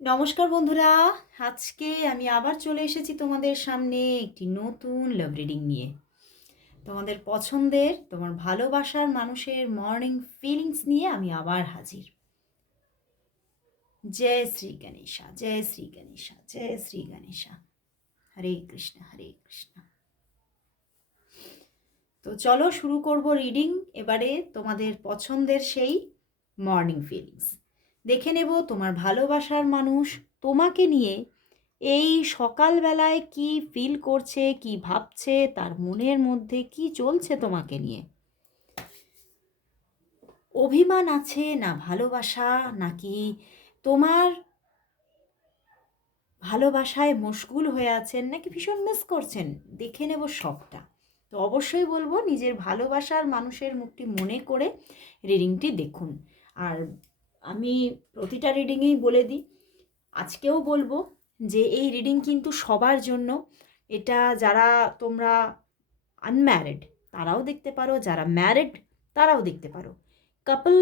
নমস্কার বন্ধুরা, আজকে আমি আবার চলে এসেছি তোমাদের সামনে একটি নতুন লাভ রিডিং নিয়ে। তোমাদের পছন্দের, তোমার ভালোবাসার মানুষের মর্নিং ফিলিংস নিয়ে আমি আবার হাজির। জয় শ্রী গণেশা, জয় শ্রী গণেশা, জয় শ্রী গণেশা। হরে কৃষ্ণ হরে কৃষ্ণ। তো চলো শুরু করব রিডিং এবারে তোমাদের পছন্দের সেই মর্নিং ফিলিংস দেখে নেব তোমার ভালোবাসার মানুষ তোমাকে নিয়ে এই সকালবেলায় কি ফিল করছে, কি ভাবছে, তার মনের মধ্যে কি চলছে তোমাকে নিয়ে। অভিমান আছে না ভালোবাসা, নাকি তোমার ভালোবাসায় মশগুল হয়ে আছেন, নাকি ভীষণ মিস করছেন? দেখে নেব সবটা। তো অবশ্যই বলব, নিজের ভালোবাসার মানুষের মুখটি মনে করে রিডিংটি দেখুন। আর আমি প্রতিটা রিডিংয়েই বলে দিই। আজকেও বলব যে এই রিডিং কিন্তু সবার জন্য। এটা যারা তোমরা আনম্যারিড তারাও দেখতে পারো। যারা ম্যারিড তারাও দেখতে পারো। কাপল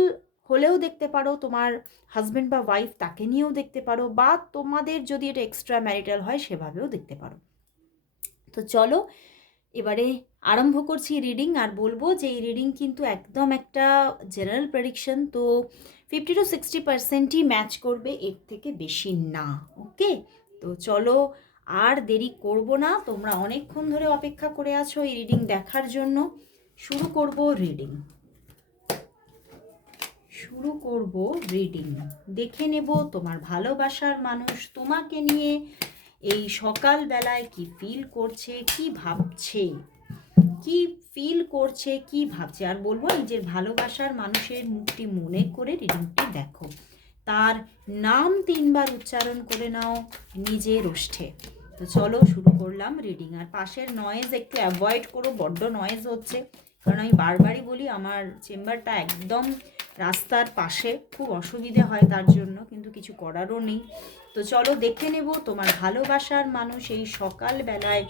হলেও দেখতে পারো, তোমার হাজব্যান্ড বা ওয়াইফ তাকে নিয়েও দেখতে পারো বা তোমাদের যদি এটা এক্সট্রা ম্যারিটাল হয়, সেভাবেও দেখতে পারো। তো চলো, এবারে আরম্ভ করছি রিডিং আর বলব যে এই রিডিং কিন্তু একদম একটা জেনারেল প্রেডিকশন তো ফিফটি টু সিক্সটি পার্সেন্টই ম্যাচ করবে, এর থেকে বেশি না ওকে তো চলো, আর দেরি করব না, তোমরা অনেকক্ষণ ধরে অপেক্ষা করে আছো এই রিডিং দেখার জন্য। শুরু করব রিডিং শুরু করব রিডিং দেখে নেব তোমার ভালোবাসার মানুষ তোমাকে নিয়ে এই সকালবেলায় কি ফিল করছে, কি ভাবছে। কি ফিল করছে, কি ভাবছে? আর বলব নিজের ভালোবাসার মানুষের মুখটি মনে করে রিডিংটি দেখো। তার নাম তিনবার উচ্চারণ করে নাও নিজের ওষ্ঠে। তো চলো শুরু করলাম রিডিং। আর পাশের নয়েজ একটু অ্যাভয়েড করো, বড্ড নয়েজ হচ্ছে। কারণ আমি বারবারই বলি, আমার চেম্বারটা একদম রাস্তার পাশে। খুব অসুবিধে হয় তার জন্য, কিন্তু কিছু করারও নেই। তো চলো দেখে নেব তোমার ভালোবাসার মানুষ এই সকালবেলায়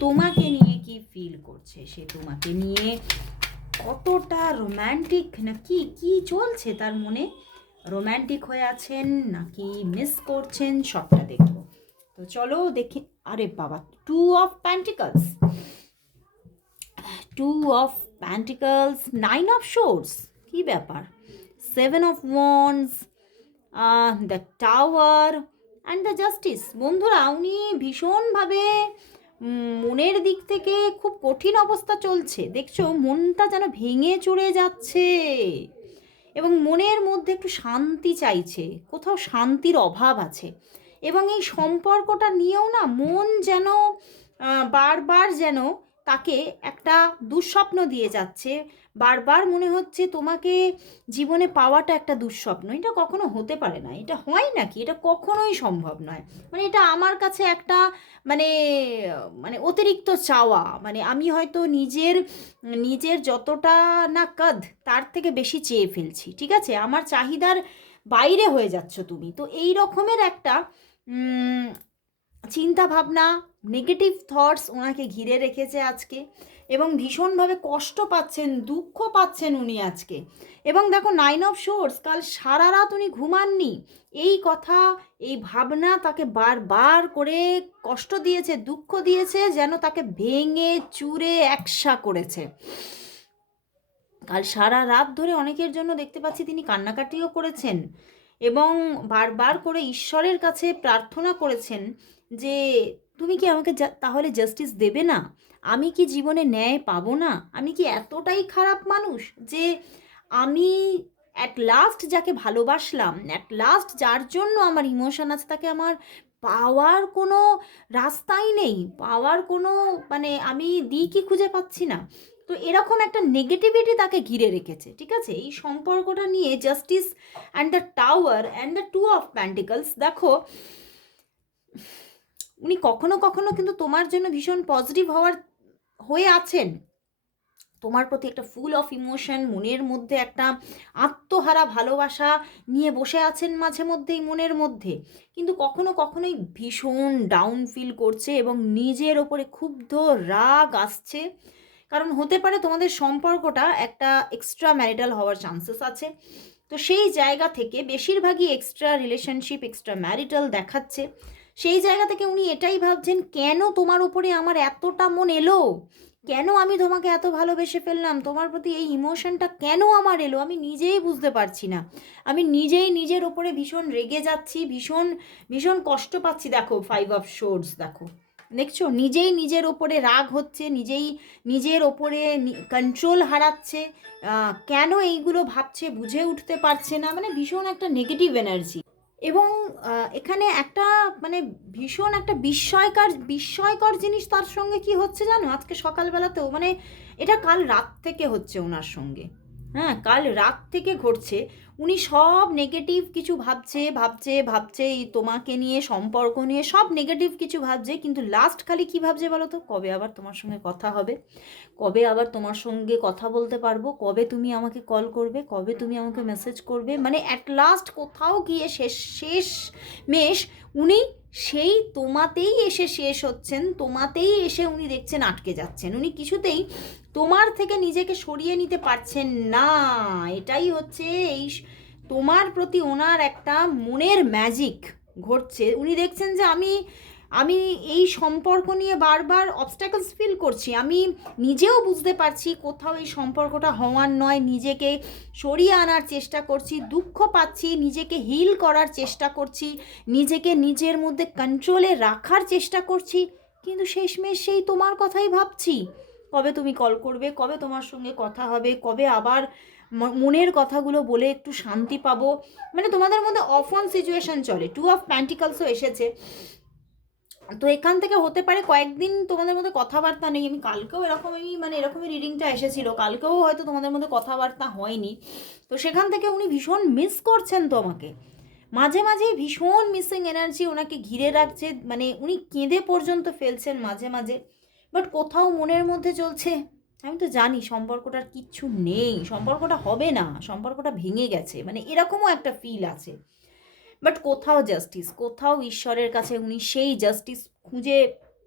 তোমাকে নিয়ে কি ফিল করছে সে তোমাকে নিয়ে? কতটা রোম্যান্টিক না কি কি চলছে তার মনে? রোম্যান্টিক হয়ে আছেন নাকি মিস করছেন? সবটা দেখব। তো চলো দেখি, আরে বাবা two of pentacles two of pentacles nine of swords কি ব্যাপার? Seven of wands the tower and the justice বন্ধুরা, উনি ভীষণভাবে মনের দিক থেকে খুব কঠিন অবস্থা চলছে। দেখছ, মনটা যেন ভেঙে চড়ে যাচ্ছে এবং মনের মধ্যে একটু শান্তি চাইছে, কোথাও শান্তির অভাব আছে এবং এই সম্পর্কটা নিয়েও না মন যেন বারবার যেন তাকে একটা দুঃস্বপ্ন দিয়ে যাচ্ছে। বারবার মনে হচ্ছে তোমাকে জীবনে পাওয়াটা একটা দুঃস্বপ্ন। এটা কখনো হতে পারে না। এটা হয় নাকি? এটা কখনোই সম্ভব নয়। মানে এটা আমার কাছে একটা মানে মানে অতিরিক্ত চাওয়া। মানে আমি হয়তো নিজের নিজের যতটা না কাদ তার থেকে বেশি চেয়ে ফেলছি। ঠিক আছে? আমার চাহিদার বাইরে হয়ে যাচ্ছ তুমি। তো এই রকমের একটা চিন্তা ভাবনা নেগেটিভ থটস ওনাকে ঘিরে রেখেছে আজকে এবং ভীষণভাবে কষ্ট পাচ্ছেন, দুঃখ পাচ্ছেন উনি আজকে। এবং দেখো নাইন অফ শোর্স কাল সারা রাত উনি ঘুমাননি। এই কথা, এই ভাবনা তাকে বারবার করে কষ্ট দিয়েছে, দুঃখ দিয়েছে, যেন তাকে ভেঙে, চুরে, একসা করেছে। কাল সারা রাত ধরে অনেকের জন্য দেখতে পাচ্ছি তিনি কান্নাকাটিও করেছেন এবং বারবার করে ঈশ্বরের কাছে প্রার্থনা করেছেন যে তুমি কি আমাকে তাহলে জাস্টিস দেবে না? আমি কি জীবনে ন্যায় পাবো না? আমি কি এতটাই খারাপ মানুষ যে আমি অ্যাট লাস্ট যাকে ভালোবাসলাম অ্যাট লাস্ট যার জন্য আমার ইমোশন আছে তাকে আমার পাওয়ার কোনো রাস্তাই নেই, পাওয়ার কোনো মানে আমি দিকই খুঁজে পাচ্ছি না। তো এরকম একটা নেগেটিভিটি তাকে ঘিরে রেখেছে, ঠিক আছে? এই সম্পর্কটা নিয়ে justice and the tower and the two of pentacles দেখো উনি কখনো কখনো কিন্তু তোমার জন্য ভীষণ পজিটিভ হওয়ার, হয়ে আছেন। তোমার প্রতি একটা ফুল অফ ইমোশন মনের মধ্যে একটা আত্মহারা ভালোবাসা নিয়ে বসে আছেন মাঝে মধ্যেই মনের মধ্যে। কিন্তু কখনো কখনোই ভীষণ ডাউন ফিল করছে এবং নিজের ওপরে ক্ষুব্ধ রাগ আসছে। কারণ হতে পারে তোমাদের সম্পর্কটা একটা এক্সট্রা ম্যারিটাল হওয়ার চান্সেস আছে। তো সেই জায়গা থেকে বেশিরভাগই এক্সট্রা রিলেশনশিপ এক্সট্রা ম্যারিটাল দেখাচ্ছে। সেই জায়গা থেকে উনি এটাই ভাবছেন, কেন তোমার উপরে আমার এতটা মন এলো? কেন আমি তোমাকে এত ভালোবেসে ফেললাম? তোমার প্রতি এই ইমোশনটা কেন আমার এলো? আমি নিজেই বুঝতে পারছি না। আমি নিজেই নিজের ওপরে ভীষণ রেগে যাচ্ছি, ভীষণ ভীষণ কষ্ট পাচ্ছি। দেখো ফাইভ অফ শোর্স দেখো। দেখছ? নিজেই নিজের ওপরে রাগ হচ্ছে, নিজেই নিজের ওপরে কন্ট্রোল হারাচ্ছে। কেন এইগুলো ভাবছে, বুঝে উঠতে পারছে না? মানে ভীষণ একটা নেগেটিভ এনার্জি এবং এখানে একটা মানে ভীষণ একটা বিস্ময়কর বিস্ময়কর জিনিস তার সঙ্গে কি হচ্ছে জানো? আজকে সকালবেলাতেও মানে এটা কাল রাত থেকে হচ্ছে ওনার সঙ্গে। হ্যাঁ কাল রাত থেকে ঘটছে। উনি সব নেগেটিভ কিছু ভাবছে ভাবছে ভাবছে, এই তোমাকে নিয়ে, সম্পর্ক নিয়ে সব নেগেটিভ কিছু ভাবছে, কিন্তু লাস্ট খালি কি ভাবছে বলো তো? কবে আবার তোমার সঙ্গে কথা হবে? কবে আবার তোমার সঙ্গে কথা বলতে পারব? কবে তুমি আমাকে কল করবে? কবে তুমি আমাকে মেসেজ করবে? মানে অ্যাট লাস্ট কোথাও গিয়ে শেষ শেষ মেশ উনি সেই তোমাতেই এসে শেষ হচ্ছেন, তোমাতেই এসে উনি দেখছেন আটকে যাচ্ছেন। উনি কিছুতেই তোমার থেকে নিজেকে সরিয়ে নিতে পারছেন না। এটাই হচ্ছে এই তোমার প্রতি ওনার একটা মনের ম্যাজিক ঘটছে। উনি দেখছেন যে আমি আমি এই সম্পর্ক নিয়ে বারবার অবস্ট্যাকলস ফিল করছি। আমি নিজেও বুঝতে পারছি কোথাও এই সম্পর্কটা হওয়ার নয়। নিজেকে সরিয়ে আনার চেষ্টা করছি, দুঃখ পাচ্ছি, নিজেকে হিল করার চেষ্টা করছি, নিজেকে নিজের মধ্যে কন্ট্রোলে রাখার চেষ্টা করছি। কিন্তু শেষমেশ সেই তোমার কথাই ভাবছি। কবে তুমি কল করবে? কবে তোমার সঙ্গে কথা হবে? কবে আবার মনের কথাগুলো বলে একটু শান্তি পাবো? মানে তোমাদের মধ্যে অফ অন সিচুয়েশন চলে। টু অফ প্যান্টিকালসও এসেছে। তো এখান থেকে হতে পারে কয়েকদিন তোমাদের মধ্যে কথাবার্তা নেই। আমি কালকেও এরকমই মানে এরকমই রিডিংটা এসেছিল। কালকেও হয়তো তোমাদের মধ্যে কথাবার্তা হয়নি। তো সেখান থেকে উনি ভীষণ মিস করছেন তোমাকে। মাঝে মাঝে ভীষণ মিসিং এনার্জি ওনাকে ঘিরে রাখছে। মানে উনি কেঁদে পর্যন্ত ফেলছেন মাঝে মাঝে। বাট কোথাও মনের মধ্যে চলছে, আমি তো জানি সম্পর্কটার কিচ্ছু নেই। সম্পর্কটা হবে না, সম্পর্কটা ভেঙে গেছে। মানে এরকমও একটা ফিল আছে। বাট কোথাও জাস্টিস কোথাও ঈশ্বরের কাছে উনি সেই জাস্টিস খুঁজে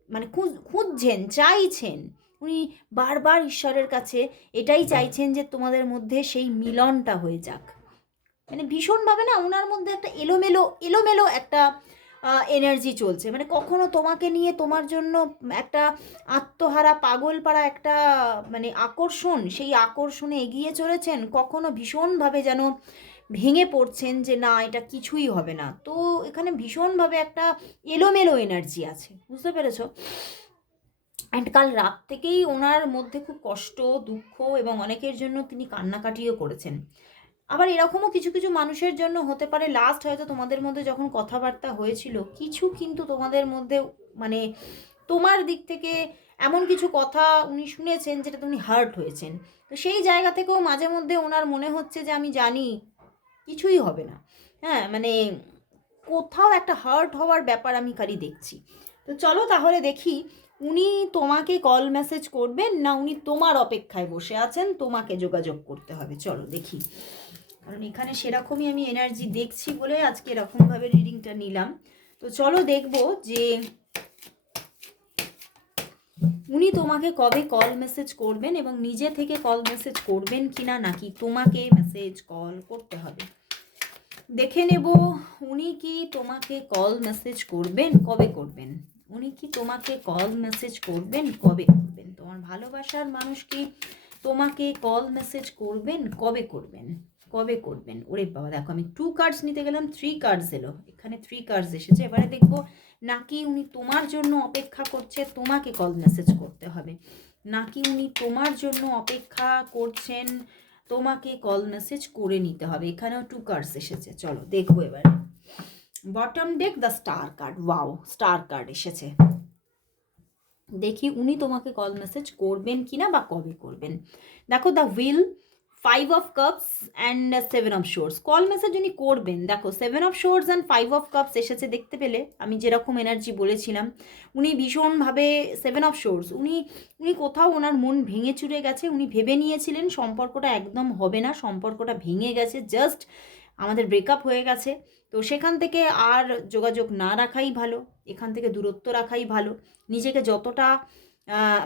মানে খুঁজছেন চাইছেন। উনি বারবার ঈশ্বরের কাছে এটাই চাইছেন যে তোমাদের মধ্যে সেই মিলনটা হয়ে যাক। মানে ভীষণভাবে না ওনার মধ্যে একটা এলোমেলো এলোমেলো একটা এনার্জি চলছে। মানে কখনো তোমাকে নিয়ে তোমার জন্য একটা আত্মহারা পাগল পাড়া একটা মানে আকর্ষণ সেই আকর্ষণে এগিয়ে চলেছেন কখনো ভীষণভাবে যেন ভেঙে পড়ছেন যে, না, এটা কিছুই হবে না। তো এখানে ভীষণভাবে একটা এলোমেলো এনার্জি আছে, বুঝতে পেরেছ? অ্যান্ড কাল রাত থেকেই ওনার মধ্যে খুব কষ্ট, দুঃখ এবং অনেকের জন্য তিনি কান্নাকাটিও করেছেন। আবার এরকমও কিছু কিছু মানুষের জন্য হতে পারে লাস্ট হয়তো তোমাদের মধ্যে যখন কথাবার্তা হয়েছিল, কিছু কিন্তু তোমাদের মধ্যে মানে তোমার দিক থেকে এমন কিছু কথা উনি শুনেছেন যেটা উনি হার্ট হয়েছেন। তো সেই জায়গা থেকেও মাঝে মধ্যে ওনার মনে হচ্ছে যে, আমি জানি কিছুই হবে না। হ্যাঁ মানে কোথাও একটা হার্ট হওয়ার ব্যাপার আমি খালি দেখছি। তো চলো তাহলে দেখি উনি তোমাকে কল মেসেজ করবেন না উনি তোমার অপেক্ষায় বসে আছেন, তোমাকে যোগাযোগ করতে হবে। চলো দেখি। কারণ এখানে সেরকমই আমি এনার্জি দেখছি বলে আজকে এরকমভাবে রিডিংটা নিলাম। তো চলো দেখব যে উনি তোমাকে কবে কল মেসেজ করবেন এবং নিজে থেকে কল মেসেজ করবেন কিনা নাকি তোমাকে মেসেজ কল করতে হবে। দেখে নেব উনি কি তোমাকে কল মেসেজ করবেন, কবে করবেন? উনি কি তোমাকে কল মেসেজ করবেন, কবে করবেন? তোমার ভালোবাসার মানুষ কি তোমাকে কল মেসেজ করবেন, কবে করবেন? কবে করবেন? ওরে বাবা, দেখো আমি টু কার্ডস নিতে গেলাম থ্রি কার্ডস এলো। এখানে থ্রি কার্ডস এসেছে। এবারে দেখব নাকি উনি তোমার জন্য অপেক্ষা করছে, তোমাকে কল মেসেজ করতে হবে। নাকি উনি তোমার জন্য অপেক্ষা করছেন তোমাকে কল মেসেজ করে নিতে হবে। এখানেও টু কার্ডস এসেছে। চলো, দেখব এবার। Bottom deck the star card wow star card এসেছে। দেখি উনি তোমাকে কল মেসেজ করবেন কিনা বা কবে করবেন। দেখো the wheel five of cups and seven of swords call message উনি করবেন। দেখো seven of swords and five of cups এসেছে দেখতে পেলে, আমি যেরকম এনার্জি বলেছিলাম, উনি ভীষণভাবে সেভেন অফ শোর্স উনি উনি কোথাও ওনার মন ভেঙে চুরে গেছে, উনি ভেবে নিয়েছিলেন সম্পর্কটা একদম হবে না, সম্পর্কটা ভেঙে গেছে জাস্ট আমাদের ব্রেকআপ হয়ে গেছে। তো সেখান থেকে আর যোগাযোগ না রাখাই ভালো, এখান থেকে দূরত্ব রাখাই ভালো, নিজেকে যতটা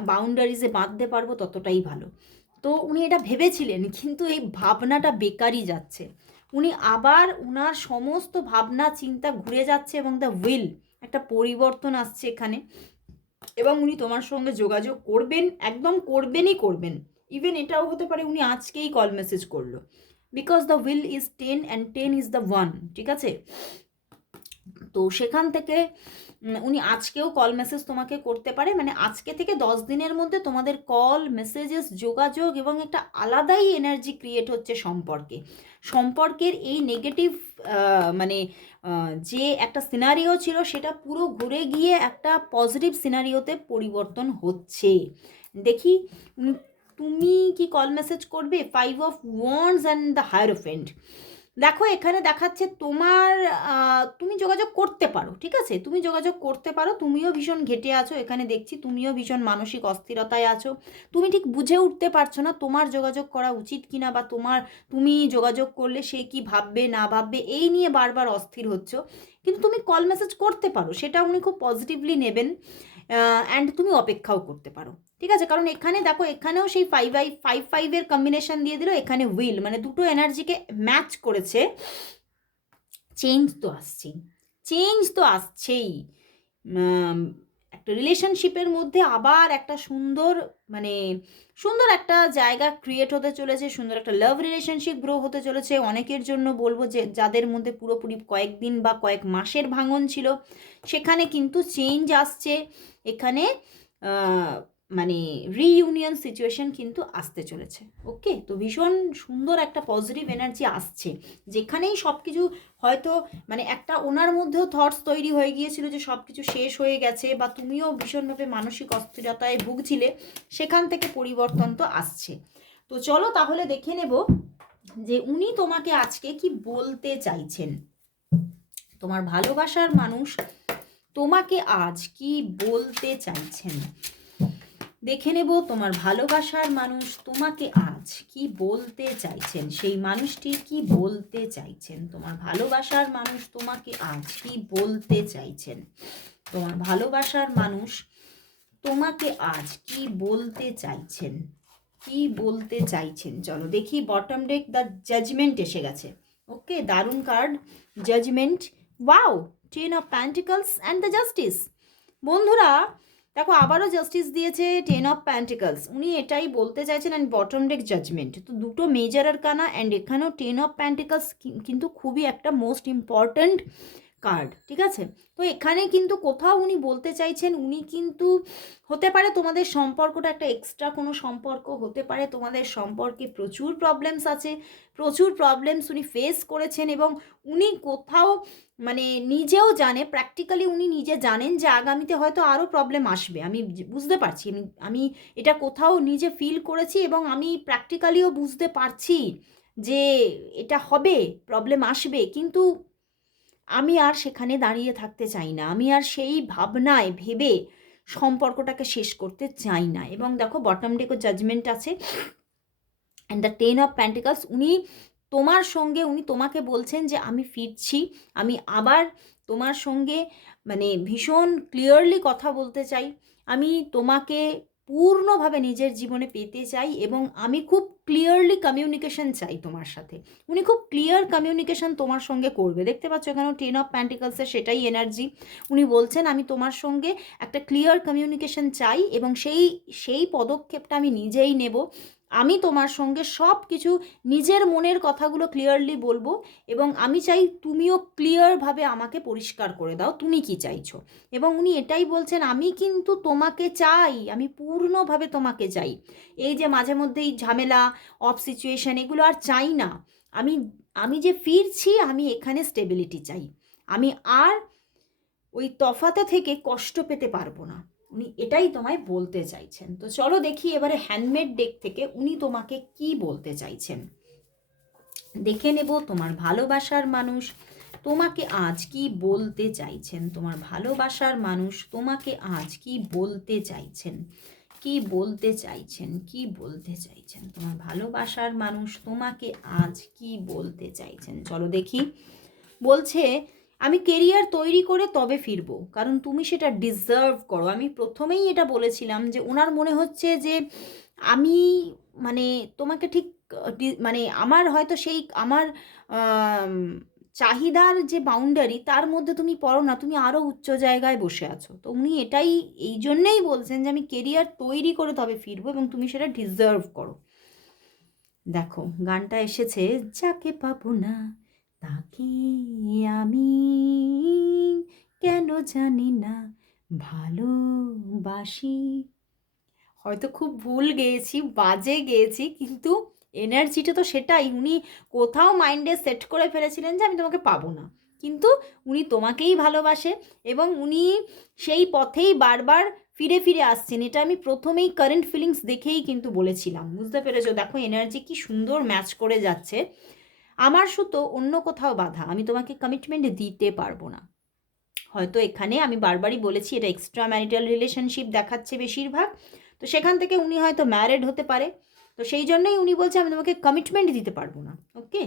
বাউন্ডারিজে বাঁধতে পারব ততটাই ভালো। তো উনি এটা ভেবেছিলেন, কিন্তু এই ভাবনাটা বেকারই যাচ্ছে। উনি আবার উনার সমস্ত ভাবনা, চিন্তা ঘুরে যাচ্ছে এবং দ্য উইল একটা পরিবর্তন আসছে এখানে। এবং উনি তোমার সঙ্গে যোগাযোগ করবেন, একদম করবেনই করবেন। ইভেন এটাও হতে পারে উনি আজকেই কল মেসেজ করল। Because the wheel is ten and ten is the one ঠিক আছে? তো সেখান থেকে উনি আজকেও কল মেসেজ তোমাকে করতে পারে। মানে আজকে থেকে দশ দিনের মধ্যে তোমাদের কল মেসেজেস যোগাযোগ এবং একটা আলাদাই এনার্জি ক্রিয়েট হচ্ছে সম্পর্কে। সম্পর্কের এই নেগেটিভ মানে যে একটা সিনারিও ছিল সেটা পুরো ঘুরে গিয়ে একটা পজিটিভ সিনারিওতে পরিবর্তন হচ্ছে। দেখি তুমি কি কল মেসেজ করবে? Five of wands and the hierophant দেখো, এখানে দেখাচ্ছে তোমার তুমি যোগাযোগ করতে পারো, ঠিক আছে? তুমি যোগাযোগ করতে পারো, তুমিও ভীষণ ঘেটে আছো, এখানে দেখছি তুমিও ভীষণ মানসিক অস্থিরতায় আছো। তুমি ঠিক বুঝে উঠতে পারছ না তোমার যোগাযোগ করা উচিত কিনা বা তোমার, তুমি যোগাযোগ করলে সে কি ভাববে, না ভাববে, এই নিয়ে বারবার অস্থির হচ্ছ। কিন্তু তুমি কল মেসেজ করতে পারো, সেটা উনি খুব পজিটিভলি নেবেন অ্যান্ড তুমি অপেক্ষাও করতে পারো। ঠিক আছে? কারণ এখানে দেখো, এখানেও সেই ফাইভ আই ফাইভ ফাইভের কম্বিনেশন দিয়ে দিল, এখানে উইল মানে দুটো এনার্জিকে ম্যাচ করেছে। চেঞ্জ তো আসছেই। চেঞ্জ তো আসছেই। একটা রিলেশনশিপের মধ্যে আবার একটা সুন্দর মানে সুন্দর একটা জায়গা ক্রিয়েট হতে চলেছে, সুন্দর একটা লাভ রিলেশনশিপ গ্রো হতে চলেছে। অনেকের জন্য বলব যে, যাদের মধ্যে পুরোপুরি কয়েকদিন বা কয়েক মাসের ভাঙন ছিল, সেখানে কিন্তু চেঞ্জ আসছে। এখানে মানে রিইউনিয়ন সিচুয়েশন কিন্তু আসতে চলেছে। ওকে তো ভীষণ সুন্দর একটা পজিটিভ এনার্জি আসছে। যেখানেই সব কিছু হয়তো মানে একটা ওনার মধ্যেও থটস তৈরি হয়ে গিয়েছিল যে সব কিছু শেষ হয়ে গেছে বা তুমিও ভীষণভাবে মানসিক অস্থিরতায় ভুগছিলে, সেখান থেকে পরিবর্তন তো আসছে। তো চলো তাহলে দেখে নেব যে উনি তোমাকে আজকে কি বলতে চাইছেন। তোমার ভালোবাসার মানুষ তোমাকে আজ কি বলতে চাইছেন? দেখে নেব তোমার ভালোবাসার মানুষ তোমাকে আজ কি বলতে চাইছেন? সেই মানুষটি কি বলতে চাইছেন? তোমার ভালোবাসার মানুষ তোমাকে আজ কি বলতে চাইছেন? তোমার ভালোবাসার মানুষ তোমাকে আজ কি বলতে চাইছেন? কি বলতে চাইছেন? চলো দেখি বটম ডেক দ্য জাজমেন্ট এসে গেছে। ওকে দারুণ card judgement wow ten of pentacles and the justice বন্ধুরা দেখো, আবারও জাস্টিস দিয়েছে টেন অফ প্যান্টিকলস উনি এটাই বলতে চাইছেন অ্যান্ড বটম ডেক জাজমেন্ট তো দুটো মেজার আর কানা অ্যান্ড এখানেও টেন অফ প্যান্টিকলস কিন্তু খুবই একটা মোস্ট ইম্পর্ট্যান্ট কার্ড ঠিক আছে? তো এখানে কিন্তু কোথাও উনি বলতে চাইছেন উনি কিন্তু হতে পারে তোমাদের সম্পর্কটা একটা এক্সট্রা কোনো সম্পর্ক হতে পারে তোমাদের সম্পর্কে প্রচুর প্রবলেমস আছে প্রচুর প্রবলেমস উনি ফেস করেছেন এবং উনি কোথাও মানে নিজেও জানে প্র্যাকটিক্যালি উনি নিজে জানেন যে আগামীতে হয়তো আরও প্রবলেম আসবে। আমি বুঝতে পারছি আমি আমি এটা কোথাও নিজে ফিল করেছি এবং আমি প্র্যাকটিক্যালিও বুঝতে পারছি যে এটা হবে প্রবলেম আসবে। কিন্তু আমি আর সেখানে দাঁড়িয়ে থাকতে চাই না। আমি আর সেই ভাবনায় ভেবে সম্পর্কটাকে শেষ করতে চাই না। এবং দেখো বটম ডেকো জাজমেন্ট আছে। And the ten of pentacles উনি তোমার সঙ্গে, উনি তোমাকে বলছেন যে আমি ফিরছি। আমি আবার তোমার সঙ্গে মানে ভীষণ ক্লিয়ারলি কথা বলতে চাই। আমি তোমাকে পূর্ণভাবে নিজের জীবনে পেতে চাই এবং আমি খুব ক্লিয়ারলি কমিউনিকেশন চাই তোমার সাথে। উনি খুব ক্লিয়ার কমিউনিকেশন তোমার সঙ্গে করবে। দেখতে পাচ্ছ এখানে টেন অফ প্যান্টিকালসের সেটাই এনার্জি উনি বলছেন, আমি তোমার সঙ্গে একটা ক্লিয়ার কমিউনিকেশন চাই এবং সেই সেই পদক্ষেপটা আমি নিজেই নেব। আমি তোমার সঙ্গে সব কিছু নিজের মনের কথাগুলো ক্লিয়ারলি বলব এবং আমি চাই তুমিও ক্লিয়ারভাবে আমাকে পরিষ্কার করে দাও, তুমি কি চাইছো? এবং উনি এটাই বলছেন, আমি কিন্তু তোমাকে চাই, আমি পূর্ণভাবে তোমাকে চাই। এই যে মাঝে মধ্যেই ঝামেলা অফ সিচুয়েশন এগুলো আর চাই না। আমি আমি যে ফিরছি, আমি এখানে স্টেবিলিটি চাই। আমি আর ওই তফাতে থেকে কষ্ট পেতে পারব না। উনি এটাই তোমায় বলতে চাইছেন। তো চলো দেখি এবারে হ্যান্ডমেড ডেক থেকে উনি তোমাকে কি বলতে চাইছেন। দেখে নেব তোমার ভালোবাসার মানুষ তোমাকে আজ কি বলতে চাইছেন। তোমার ভালোবাসার মানুষ তোমাকে আজ কি বলতে চাইছেন। কি বলতে চাইছেন, কি বলতে চাইছেন। তোমার ভালোবাসার মানুষ তোমাকে আজ কি বলতে চাইছেন। চলো দেখি। বলছে আমি কেরিয়ার তৈরি করে তবে ফিরবো। কারণ তুমি সেটা ডিজার্ভ করো। আমি প্রথমেই এটা বলেছিলাম যে ওনার মনে হচ্ছে যে, আমি মানে তোমাকে ঠিক মানে আমার হয়তো সেই, আমার চাহিদার যে বাউন্ডারি তার মধ্যে তুমি পড়ো না, তুমি আরও উচ্চ জায়গায় বসে আছো। তো উনি এটাই, এই জন্যেই বলছেন যে, আমি কেরিয়ার তৈরি করে তবে ফিরবো এবং তুমি সেটা ডিজার্ভ করো। দেখো, গানটা এসেছে, যাকে পাবো না তাকে আমি কেন জানি না ভালোবাসি। হয়তো খুব ভুল গেয়েছি, বাজে গেয়েছি, কিন্তু এনার্জিটা তো সেটাই। উনি কোথাও মাইন্ডে সেট করে ফেলেছিলেন যে আমি তোমাকে পাবো না। কিন্তু উনি তোমাকেই ভালোবাসে এবং উনি সেই পথেই বারবার ফিরে ফিরে আসছেন। এটা আমি প্রথমেই কারেন্ট ফিলিংস দেখেই কিন্তু বলেছিলাম। বুঝতে পেরেছ? দেখো এনার্জি কি সুন্দর ম্যাচ করে যাচ্ছে। আমার সুতো অন্য কোথাও বাধা, আমি তোমাকে কমিটমেন্ট দিতে পারব না। হয়তো এখানে আমি বারবারই বলেছি, এটা এক্সট্রা ম্যারিটাল রিলেশনশিপ দেখাচ্ছে বেশিরভাগ। তো সেখান থেকে উনি হয়তো ম্যারেড হতে পারে। তো সেই জন্যই উনি বলছে, আমি তোমাকে কমিটমেন্ট দিতে পারব না। ওকে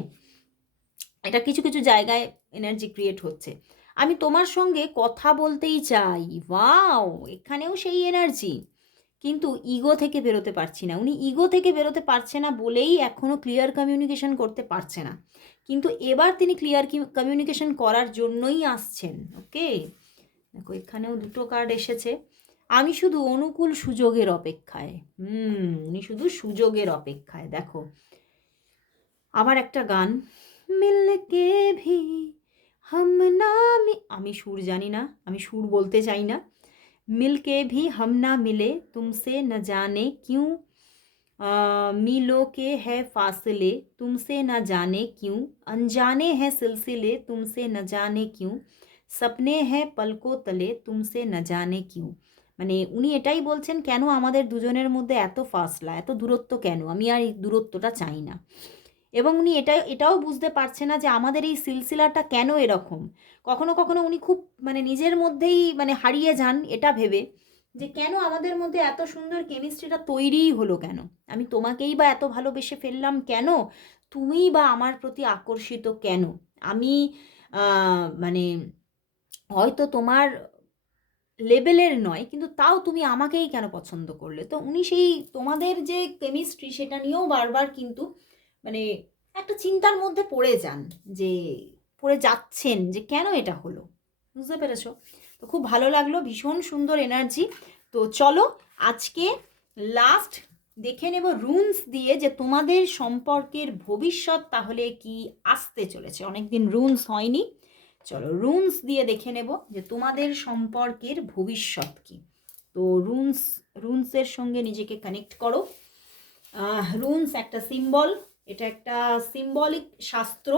এটা কিছু কিছু জায়গায় এনার্জি ক্রিয়েট হচ্ছে। আমি তোমার সঙ্গে কথা বলতেই চাই। ওয়াও এখানেও সেই এনার্জি কিন্তু ইগো থেকে বেরোতে পারছি না। উনি ইগো থেকে বেরোতে পারছে না বলেই এখনও ক্লিয়ার কমিউনিকেশন করতে পারছে না। কিন্তু এবার তিনি ক্লিয়ার কমিউনিকেশন করার জন্যই আসছেন ওকে দেখো, এখানেও দুটো কার্ড এসেছে। আমি শুধু অনুকূল সুযোগের অপেক্ষায়। হুম, উনি শুধু সুযোগের অপেক্ষায়। দেখো, আবার একটা গান। মিলকে ভি, হাম না মি- আমি সুর জানি না, আমি সুর বলতে চাই না। মিলকে ভি হাম না মিলে তুমসে ন জানে কিউ मिलो के है फासले तुमसे न जाने क्यों अनजाने हैं सिलसिले तुमसे न जाने क्यों सपने हैं पलकों तले तुमसे न जाने क्यों মানে উনি এটাই বলছেন কেন আমাদের দুজনের মধ্যে এত ফাসলা এত দূরত্ব কেন আমি আর এই দূরত্বটা চাই না এবং উনি এটা এটাও বুঝতে পারছে না যে আমাদের এই সিলসিলাটা কেন এরকম। কখনো কখনো উনি খুব মানে নিজের মধ্যেই মানে হারিয়ে যান এটা ভেবে যে কেন আমাদের মধ্যে এত সুন্দর কেমিস্ট্রিটা তৈরিই হলো কেন? আমি তোমাকেই বা এত ভালোবেসে ফেললাম কেন? তুমিই বা আমার প্রতি আকর্ষিত কেন? আমি মানে হয়তো তোমার লেভেলের নয়, কিন্তু তাও তুমি আমাকেই কেন পছন্দ করলে? তো উনি সেই তোমাদের যে কেমিস্ট্রি সেটা নিয়েও বারবার কিন্তু মানে একটা চিন্তার মধ্যে পড়ে যান যে, পড়ে যাচ্ছেন যে কেন এটা হলো? বুঝতে পেরেছ? তো খুব ভালো লাগল, ভীষণ সুন্দর এনার্জি তো চলো আজকে লাস্ট দেখে নেব রুনস দিয়ে যে তোমাদের সম্পর্কের ভবিষ্যৎ তাহলে কি আসতে চলেছে। অনেকদিন রুনস হয়নি। চলো রুনস দিয়ে দেখে নেব যে তোমাদের সম্পর্কের ভবিষ্যৎ কি। তো রুনস রুনসের সঙ্গে নিজেকে কানেক্ট করো। রুনস একটা সিম্বল এটা একটা সিম্বলিক শাস্ত্র।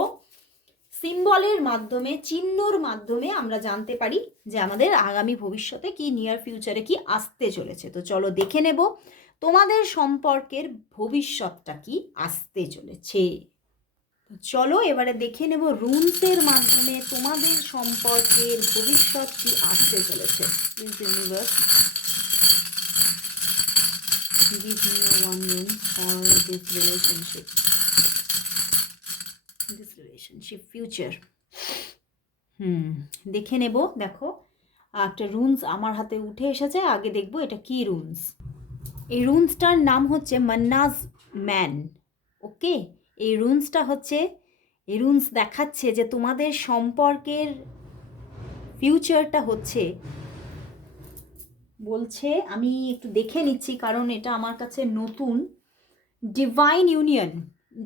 সিম্বলের মাধ্যমে, চিহ্নর মাধ্যমে আমরা জানতে পারি যে আমাদের আগামী ভবিষ্যতে কি নিয়ার ফিউচারে কি আসতে চলেছে। তো চলো দেখে নেব, তোমাদের সম্পর্কের ভবিষ্যৎটা কি আসতে চলেছে? চলো এবারে দেখে নেব রুনসের মাধ্যমে তোমাদের সম্পর্কের ভবিষ্যৎ কি আসতে চলেছে। Universe give me a one room for this relationship. This relationship, future. Hmm দেখে নেব, দেখো। একটা রুনস আমার হাতে উঠে এসেছে, আগে দেখব এটা কি রুনস এই রুনসটার নাম হচ্ছে মান্নাজ ম্যান, ওকে? এই রুনসটা হচ্ছে, এই রুনস দেখাচ্ছে যে তোমাদের সম্পর্কের ফিউচারটা হচ্ছে বলছে, আমি একটু দেখে নিচ্ছি কারণ এটা আমার কাছে নতুন। Divine union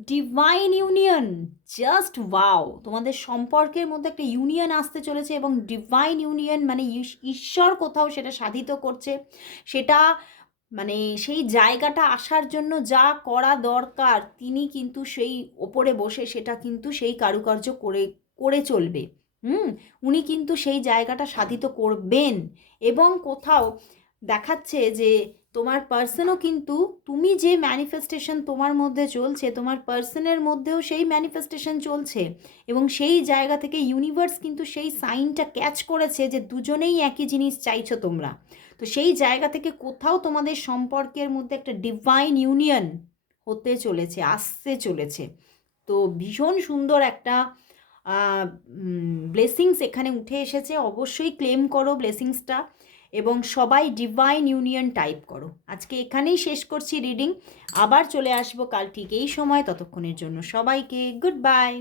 divine union just wow তোমাদের সম্পর্কের মধ্যে একটা ইউনিয়ন আসতে চলেছে এবং ডিভাইন ইউনিয়ন মানে ঈশ্বর কোথাও সেটা সাধিত করছে। সেটা মানে সেই জায়গাটা আসার জন্য যা করা দরকার, তিনি কিন্তু সেই ওপরে বসে সেটা কিন্তু সেই কারুকার্য করে করে চলবে। হুম, উনি কিন্তু সেই জায়গাটা সাধিত করবেন। এবং কোথাও দেখাচ্ছে যে তোমার পার্সনও কিন্তু তুমি যে ম্যানিফেস্টেশন তোমার মধ্যে চলছে, তোমার পার্সনের মধ্যেও সেই ম্যানিফেস্টেশন চলছে। এবং সেই জায়গা থেকে ইউনিভার্স কিন্তু সেই সাইনটা ক্যাচ করেছে যে দুজনেই একই জিনিস চাইছো তোমরা। তো সেই জায়গা থেকে কোথাও তোমাদের সম্পর্কের মধ্যে একটা ডিভাইন ইউনিয়ন হতে চলেছে, আসতে চলেছে। তো ভীষণ সুন্দর একটা ব্লেসিংস এখানে উঠে এসেছে। অবশ্যই ক্লেম করো ব্লেসিংসটা এবং সবাই ডিভাইন ইউনিয়ন টাইপ করো। আজকে এখানেই শেষ করছি রিডিং আবার চলে আসব কাল ঠিক এই সময়। ততক্ষণের জন্য সবাইকে গুড বাই